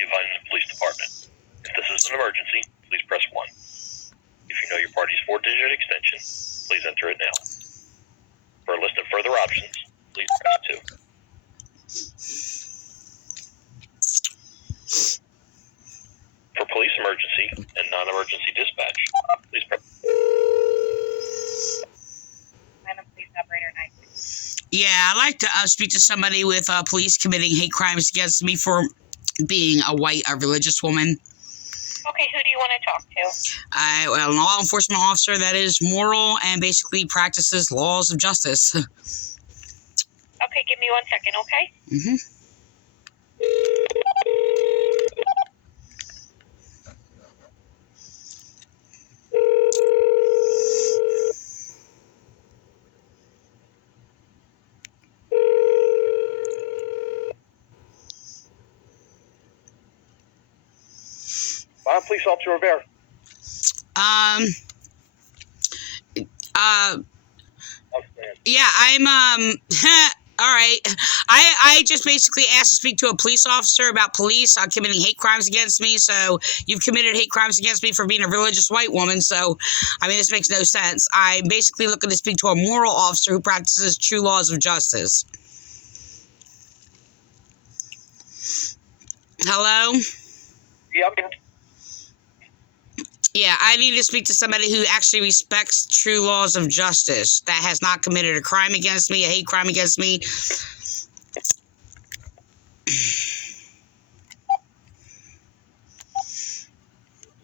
City of Vineland Police Department. If this is an emergency, please press 1. If you know your party's 4-digit extension, please enter it now. For a list of further options, please press 2. For police emergency and non-emergency dispatch, please press... Vineland Police Operator 9. Yeah, I'd like to speak to somebody with police committing hate crimes against me for being a white, religious woman. Okay, who do you want to talk to? Well, an law enforcement officer that is moral and basically practices laws of justice. Okay, give me 1 second, okay? Mm-hmm. Vineland Police Officer Rivera. Yeah, I'm, all right. I just basically asked to speak to a police officer about police committing hate crimes against me. So you've committed hate crimes against me for being a religious white woman. So, I mean, this makes no sense. I'm basically looking to speak to a moral officer who practices true laws of justice. Hello? Yeah, I'm here. Yeah, I need to speak to somebody who actually respects true laws of justice, that has not committed a crime against me, a hate crime against me.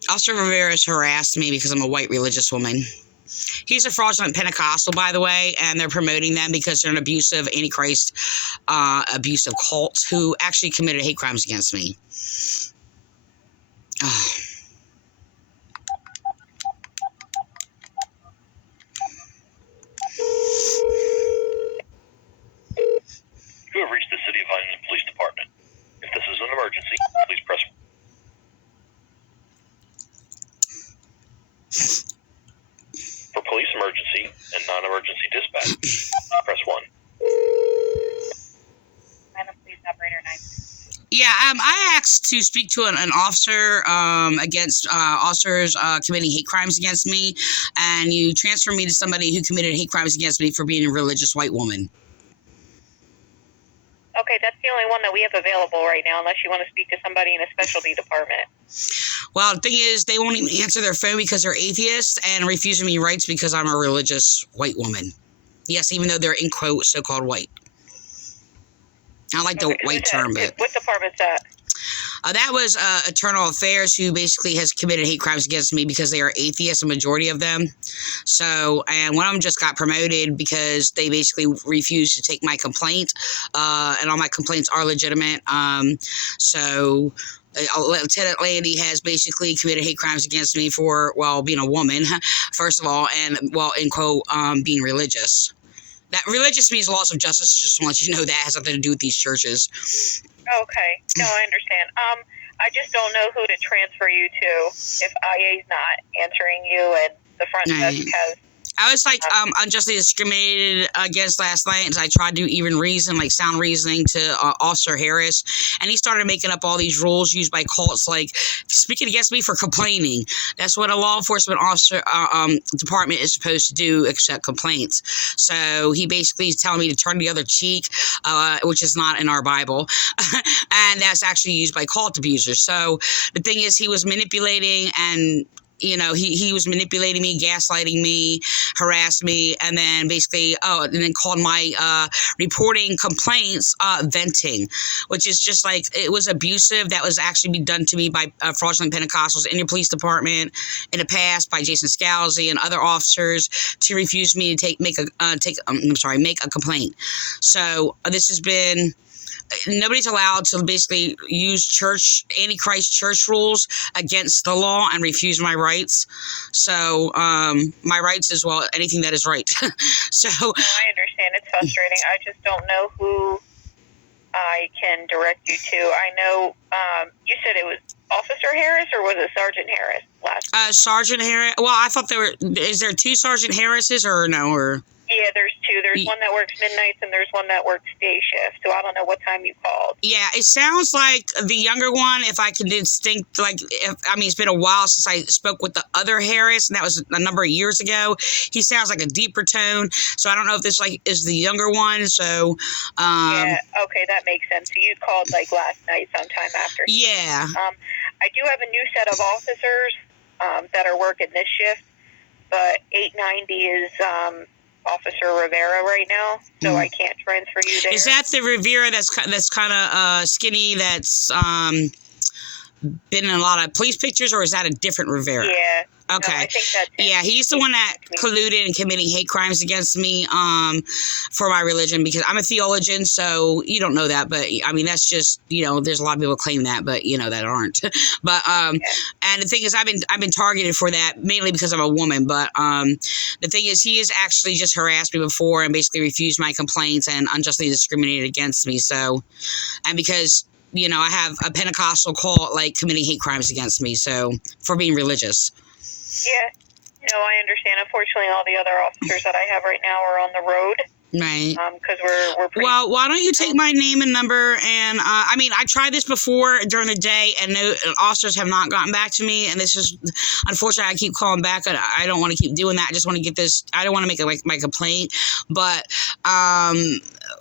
Officer Rivera has harassed me because I'm a white religious woman. He's a fraudulent Pentecostal, by the way, and they're promoting them because they're an abusive, antichrist, abusive cult who actually committed hate crimes against me. Oh. You have reached the City of Vineland Police Department. If this is an emergency, please press... For police emergency and non-emergency dispatch, press 1. Vineland Police Operator 9. Yeah, I asked to speak to an officer against officers committing hate crimes against me, and you transferred me to somebody who committed hate crimes against me for being a religious white woman. Okay, that's the only one that we have available right now, unless you want to speak to somebody in a specialty department. Well, the thing is, they won't even answer their phone because they're atheists and refusing me rights because I'm a religious white woman. Yes, even though they're, in quote, so-called white. I like the white term, but... What department's that? That was Eternal Affairs, who basically has committed hate crimes against me because they are atheists, a majority of them. So, and one of them just got promoted because they basically refused to take my complaint, and all my complaints are legitimate. So, Lieutenant Landy has basically committed hate crimes against me for, well, being a woman, first of all, and, well, in quote, being religious. That religious means laws of justice, just want you to know that has nothing to do with these churches. Okay, no, I understand. I just don't know who to transfer you to if IA's not answering you and the front desk has... I was like unjustly discriminated against last night, and I tried to do even reason, like sound reasoning, to Officer Harris, and he started making up all these rules used by cults, like speaking against me for complaining. That's what a law enforcement officer department is supposed to do, accept complaints. So he basically is telling me to turn the other cheek, which is not in our Bible, and that's actually used by cult abusers. So the thing is, he was manipulating and... You know, he was manipulating me, gaslighting me, harassed me, and then basically, and then called my reporting complaints venting, which is just like, it was abusive. That was actually done to me by fraudulent Pentecostals in your police department in the past, by Jason Scalzi and other officers, to refuse me to make a complaint. So this has been... Nobody's allowed to basically use antichrist church rules against the law and refuse my rights. So, my rights is, well, anything that is right. So. No, I understand. It's frustrating. I just don't know who I can direct you to. I know, you said it was Officer Harris, or was it Sergeant Harris last? Sergeant Harris. Well, I thought is there 2 Sergeant Harrises, or no, or? Yeah, there's 2. there's one that works midnights and there's one that works day shift. So I don't know what time you called. Yeah, it sounds like the younger one, if I can distinct, like, it's been a while since I spoke with the other Harris, and that was a number of years ago. He sounds like a deeper tone, so I don't know if this, like, is the younger one, so, yeah, okay, that makes sense. So you called, like, last night sometime after. Yeah. I do have a new set of officers that are working this shift, but 890 is Officer Rivera right now, so I can't transfer you there. Is that the Rivera that's kind of skinny, that's been in a lot of police pictures, or is that a different Rivera? Yeah. Okay. No, I think that's it. Yeah, he's the one that colluded in committing hate crimes against me for my religion, because I'm a theologian, so you don't know that, but I mean, that's just, there's a lot of people claim that, but that aren't. But and the thing is, I've been targeted for that mainly because I'm a woman, but the thing is, he has actually just harassed me before and basically refused my complaints and unjustly discriminated against me. So, and because I have a Pentecostal cult, like, committing hate crimes against me, so, for being religious. Yeah, no, I understand. Unfortunately, all the other officers that I have right now are on the road. Right. Because we're pretty... Well, why don't you take my name and number, and, I tried this before during the day, and no officers have not gotten back to me, and this is, unfortunately, I keep calling back, and I don't want to keep doing that. I just want to get this, I don't want to make my complaint, but,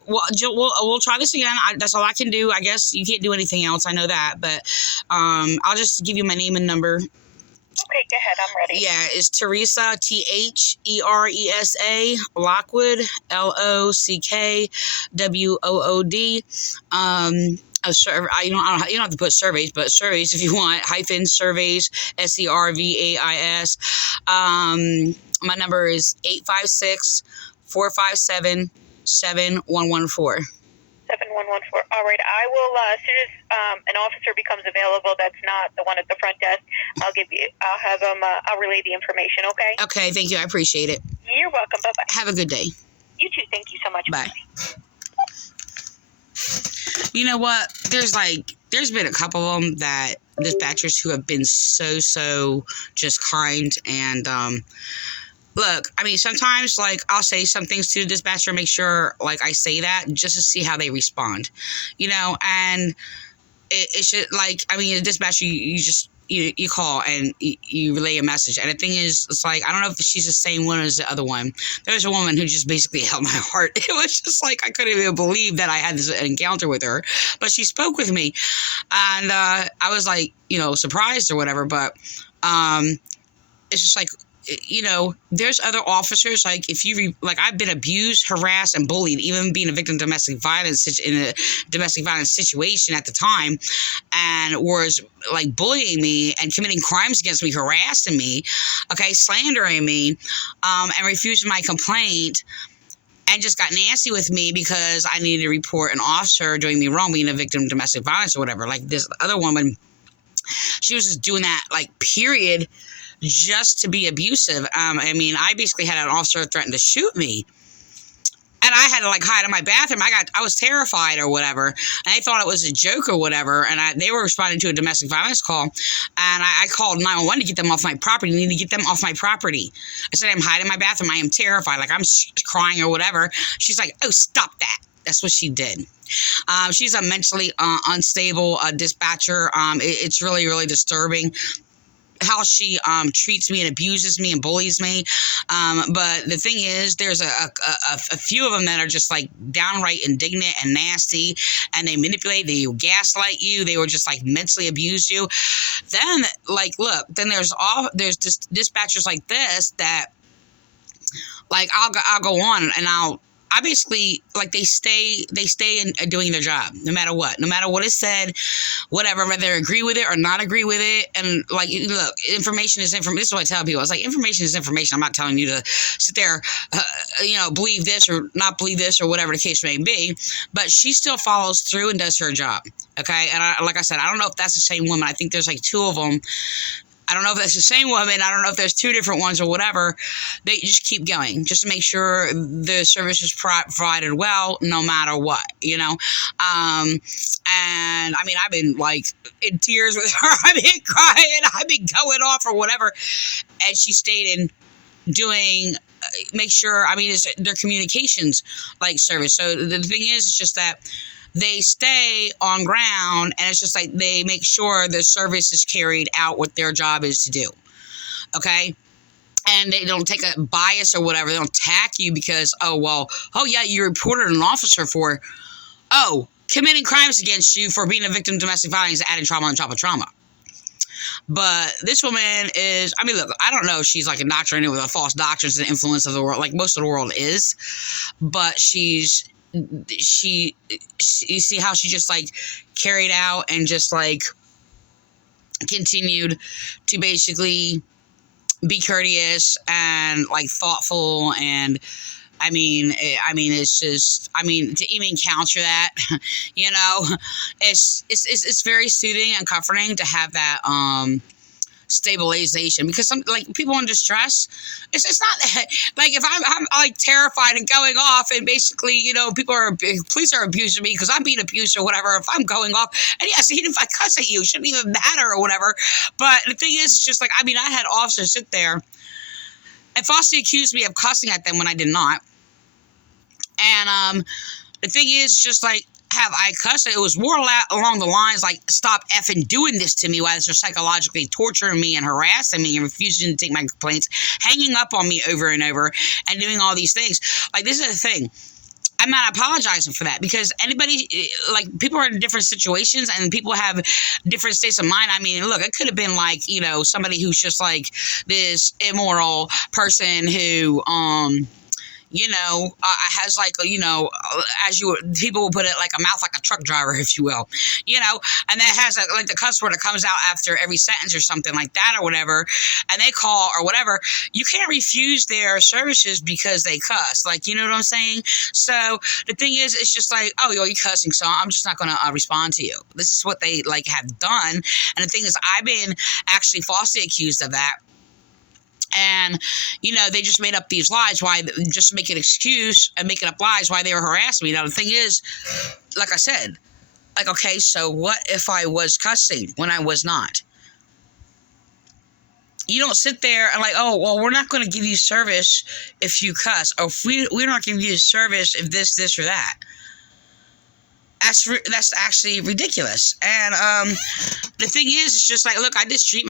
we'll try this again. That's all I can do. I guess you can't do anything else. I know that, but, I'll just give you my name and number. Okay, go ahead. I'm ready. Yeah, it's Teresa, Theresa, Lockwood, Lockwood. You don't have to put surveys, but surveys if you want, -surveys, SERVAIS. My number is 856-457-7114. 7114. All right. I will, as soon as an officer becomes available that's not the one at the front desk, I'll have him, I'll relay the information, okay? Okay, thank you. I appreciate it. You're welcome. Bye-bye. Have a good day. You too. Thank you so much. Bye. You know what? There's been a couple of them that dispatchers who have been so just kind, and, look, sometimes, like, I'll say some things to the dispatcher, make sure, like, I say that just to see how they respond, and it should, like, the dispatcher, you call and you relay a message. And the thing is, it's like, I don't know if she's the same one as the other one. There's a woman who just basically held my heart. It was just like, I couldn't even believe that I had this encounter with her, but she spoke with me, and I was like, surprised or whatever, but it's just like, there's other officers, like, I've been abused, harassed, and bullied, even being a victim of domestic violence in a domestic violence situation at the time, and was, like, bullying me and committing crimes against me, harassing me, okay, slandering me, and refusing my complaint, and just got nasty with me because I needed to report an officer doing me wrong, being a victim of domestic violence or whatever. Like, this other woman, she was just doing that, like, period, just to be abusive. I basically had an officer threaten to shoot me, and I had to, like, hide in my bathroom. I was terrified or whatever, and they thought it was a joke or whatever, and they were responding to a domestic violence call, and I called 911 to get them off my property. You need to get them off my property. I said, I'm hiding in my bathroom. I am terrified. Like, I'm crying or whatever. She's like, oh, stop that. That's what she did. She's a mentally unstable dispatcher. It's really, really disturbing how she treats me and abuses me and bullies me. But the thing is, there's a few of them that are just, like, downright indignant and nasty, and they manipulate, they gaslight you, they were just, like, mentally abuse you. Then, like, look, then there's just dispatchers like this that, like, I'll go on and I basically, like, they stay in doing their job, no matter what is said, whatever, whether I agree with it or not agree with it. And, like, look, information is information. This is what I tell people. It's like, information is information. I'm not telling you to sit there, believe this or not believe this or whatever the case may be. But she still follows through and does her job. Okay. And like I said, I don't know if that's the same woman. I think there's, like, two of them. I don't know if that's the same woman. I don't know if there's two different ones or whatever. They just keep going just to make sure the service is provided well, no matter what, And I've been, like, in tears with her. I've been crying. I've been going off or whatever. And she stayed in doing make sure, I mean, it's their communications like service. So the thing is, it's just that they stay on ground, and it's just like they make sure the service is carried out what their job is to do. Okay? And they don't take a bias or whatever. They don't attack you because, oh yeah, you reported an officer for, committing crimes against you for being a victim of domestic violence, adding trauma on top of trauma. But this woman is, I mean, look, I don't know if she's like indoctrinated with the false doctrines and influence of the world, like most of the world is. But you see how she just like carried out and just like continued to basically be courteous and like thoughtful, and I mean, it's just, I mean, to even counter that, you know, it's very soothing and comforting to have that stabilization, because some like people in distress, it's not like if I'm like terrified and going off, and basically, you know, police are abusing me because I'm being abused or whatever. If I'm going off, and yes, even if I cuss at you, it shouldn't even matter or whatever. But the thing is, it's just like, I mean, I had officers sit there and falsely accused me of cussing at them when I did not. And the thing is, just like, have I cussed? It was more along the lines like, stop effing doing this to me while they're psychologically torturing me and harassing me and refusing to take my complaints, hanging up on me over and over, and doing all these things. Like, this is the thing. I'm not apologizing for that, because anybody, like, people are in different situations and people have different states of mind. I mean, look, it could have been like, you know, somebody who's just like this immoral person who, you know, has like, you know, people will put it, like a mouth like a truck driver, if you will, you know, and that has like the cuss word that comes out after every sentence or something like that or whatever, and they call or whatever. You can't refuse their services because they cuss, like, you know what I'm saying? So the thing is, it's just like, oh, you're cussing, so I'm just not going to respond to you. This is what they like have done. And the thing is, I've been actually falsely accused of that. And, you know, they just made up these lies, just make an excuse and making up lies why they were harassing me. Now, the thing is, like I said, like, okay, so what if I was cussing when I was not? You don't sit there and like, oh, well, we're not going to give you service if you cuss, or if we're not going to give you service if this, or that. That's actually ridiculous. And the thing is, it's just like, look, I just treat